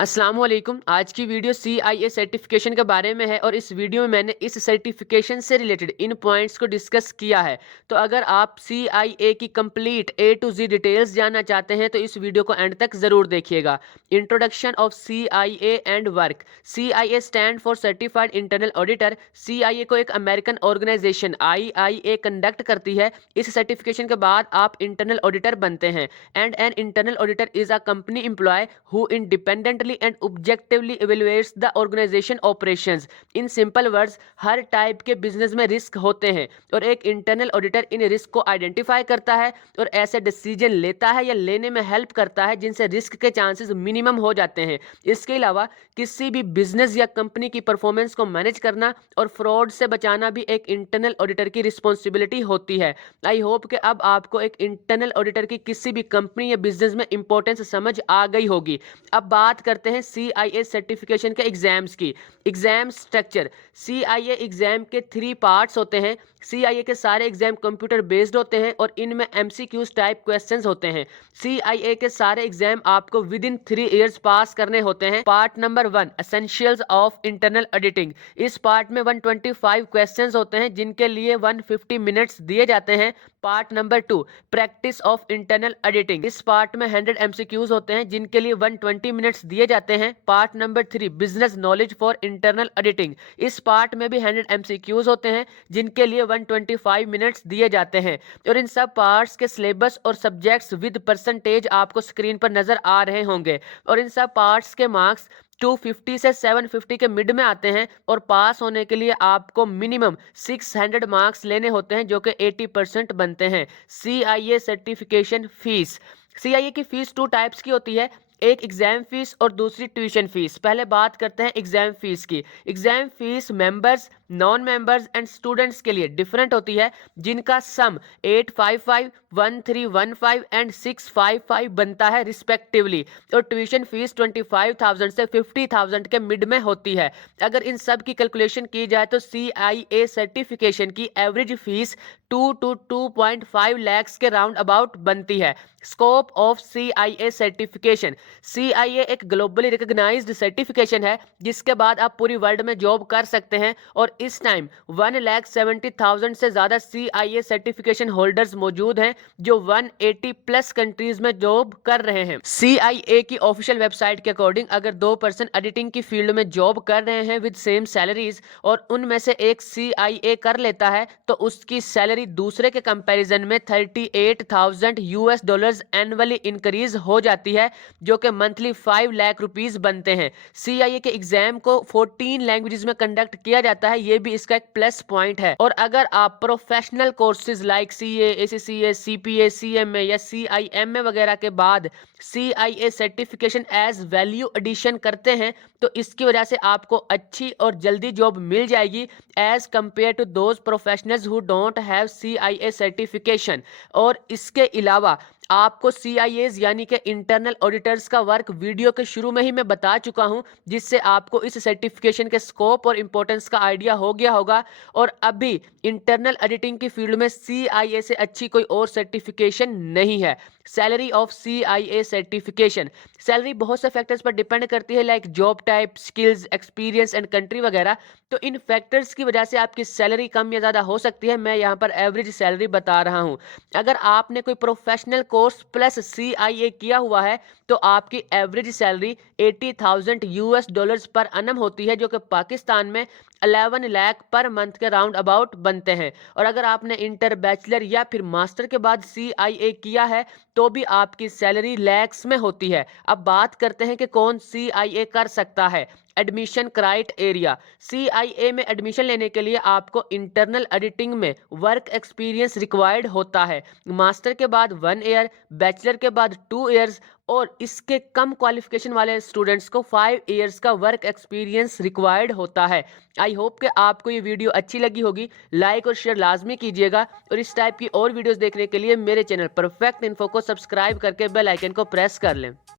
अस्सलाम वालेकुम। आज की वीडियो CIA सर्टिफिकेशन के बारे में है और इस वीडियो में मैंने इस सर्टिफिकेशन से रिलेटेड इन पॉइंट्स को डिस्कस किया है। तो अगर आप CIA की complete A to Z details जानना चाहते हैं तो इस वीडियो को एंड तक ज़रूर देखिएगा। Introduction of CIA and work. CIA stand for certified internal auditor. CIA को एक अमेरिकन ऑर्गेनाइजेशन IIA कंडक्ट करती है। इस सर्टिफिकेशन के बाद आप इंटरनल ऑडिटर बनते हैं। And an internal auditor is a company employee who independently and objectively evaluates the organization operations। इन सिंपल वर्ड्स, हर टाइप के बिजनेस में रिस्क होते हैं और एक इंटरनल ऑडिटर इन रिस्क को आइडेंटिफाई करता है और ऐसे डिसीजन लेता है या लेने में हेल्प करता है जिनसे रिस्क के चांसेस मिनिमम हो जाते हैं। इसके अलावा किसी भी बिजनेस या कंपनी की परफॉर्मेंस को मैनेज करना और फ्रॉड से बचाना भी एक इंटरनल ऑडिटर की रिस्पॉन्सिबिलिटी होती है। आई होप कि अब आपको एक इंटरनल ऑडिटर की किसी भी कंपनी या बिजनेस में इंपॉर्टेंस समझ आ गई होगी। अब बात करते हैं CIA सर्टिफिकेशन के एग्जाम्स की। Exam structure. CIA एग्जाम के 3 पार्ट्स होते हैं। CIA के सारे एग्जाम कंप्यूटर बेस्ड होते हैं और इनमें MCQs टाइप क्वेश्चंस होते हैं। CIA के सारे एग्जाम आपको विद इन 3 इयर्स पास करने होते हैं। Part number 1 essentials of internal auditing. इस पार्ट में 125 क्वेश्चंस होते हैं जिनके लिए 150 मिनट्स दिए जाते हैं। Part number 2 practice of internal auditing. इस पार्ट में 100 MCQs होते हैं जिनके लिए 120 मिनट्स दिए जाते हैं। Part number 3 business knowledge for internal auditing. इस पार्ट में भी 100 MCQs होते हैं जिनके लिए 125 मिनट्स दिए जाते हैं। और इन सब पार्ट्स के सिलेबस और सब्जेक्ट्स विद परसेंटेज आपको स्क्रीन पर नजर आ रहे होंगे और इन सब पार्ट्स के मार्क्स 250 से 750 के मिड में आते हैं और पास होने के लिए आपको मिनिमम 600 मार्क्स लेने होते हैं जो कि 80% बनते हैं। CIA certification fees. CIA की फीस 2 टाइप्स की होती है, एक एग्जाम फीस और दूसरी ट्यूशन फीस। पहले बात करते हैं एग्जाम फीस की। Exam fees members, non members and students के लिए डिफरेंट होती है जिनका सम 855, 1315 एंड 655 बनता है रिस्पेक्टिवली और ट्यूशन फीस 25,000 से 50,000 के मिड में होती है। अगर इन सब की कैलकुलेशन की जाए तो CIA सर्टिफिकेशन की एवरेज फीस 2 to 2.5 lakhs के राउंड अबाउट बनती है। Scope of CIA certification. CIA एक ग्लोबली रिकॉग्नाइज्ड सर्टिफिकेशन है जिसके बाद आप पूरी वर्ल्ड में जॉब कर सकते हैं और इस टाइम 1,70,000 से ज़्यादा CIA सर्टिफिकेशन होल्डर्स मौजूद हैं जो 180 प्लस कंट्रीज में जॉब कर रहे हैं। CIA की ऑफिशियल वेबसाइट के अकॉर्डिंग अगर 2 पर्सन एडिटिंग की फील्ड में जॉब कर रहे हैं विद सेम सैलरीज और उनमें से एक CIA कर लेता है तो उसकी सैलरी दूसरे के कंपैरिजन में $38,000 एनुअली इंक्रीज हो जाती है जो कि मंथली 5 लाख रुपीस बनते हैं। CIA के एग्जाम को 14 लैंग्वेजेस में कंडक्ट किया जाता है, ये भी इसका एक प्लस पॉइंट है। और अगर आप professional courses like CA, ACCA, CPA, CMA या CIMA वगैरह के बाद CIA certification as value addition करते हैं तो इसकी वजह से आपको अच्छी और जल्दी जॉब मिल जाएगी as compare to those professionals who don't have CIA certification. और इसके अलावा आपको CIAs यानी कि इंटरनल ऑडिटर्स का वर्क वीडियो के शुरू में ही मैं बता चुका हूं जिससे आपको इस सर्टिफिकेशन के स्कोप और इंपॉर्टेंस का आइडिया हो गया होगा। और अभी इंटरनल ऑडिटिंग की फील्ड में CIA से अच्छी कोई और सर्टिफिकेशन नहीं है। Salary of CIA certification. Salary बहुत से फैक्टर्स पर डिपेंड करती है like job type, skills, experience and country वगैरह। तो इन फैक्टर्स की वजह से आपकी सैलरी कम या ज़्यादा हो सकती है। मैं यहाँ पर एवरेज सैलरी बता रहा हूँ। अगर आपने कोई प्रोफेशनल कोर्स प्लस CIA किया हुआ है तो आपकी एवरेज सैलरी $80,000 पर annum होती है जो कि पाकिस्तान में 11 लाख पर मंथ के राउंड अबाउट बनते हैं। और अगर आपने इंटर, बैचलर या फिर मास्टर के बाद CIA किया है तो भी आपकी सैलरी लैक्स में होती है। अब बात करते हैं कि कौन CIA कर सकता है। Admission criteria. CIA में एडमिशन लेने के लिए आपको इंटरनल ऑडिटिंग में वर्क एक्सपीरियंस रिक्वायर्ड होता है। मास्टर के बाद 1 ईयर, बैचलर के बाद 2 ईयर्स और इसके कम क्वालिफिकेशन वाले स्टूडेंट्स को 5 ईयर्स का वर्क एक्सपीरियंस रिक्वायर्ड होता है। आई होप कि आपको ये वीडियो अच्छी लगी होगी। लाइक और शेयर लाजमी कीजिएगा और इस टाइप की और वीडियोस देखने के लिए मेरे चैनल परफेक्ट इन्फो को सब्सक्राइब करके बेल आइकन को प्रेस कर लें।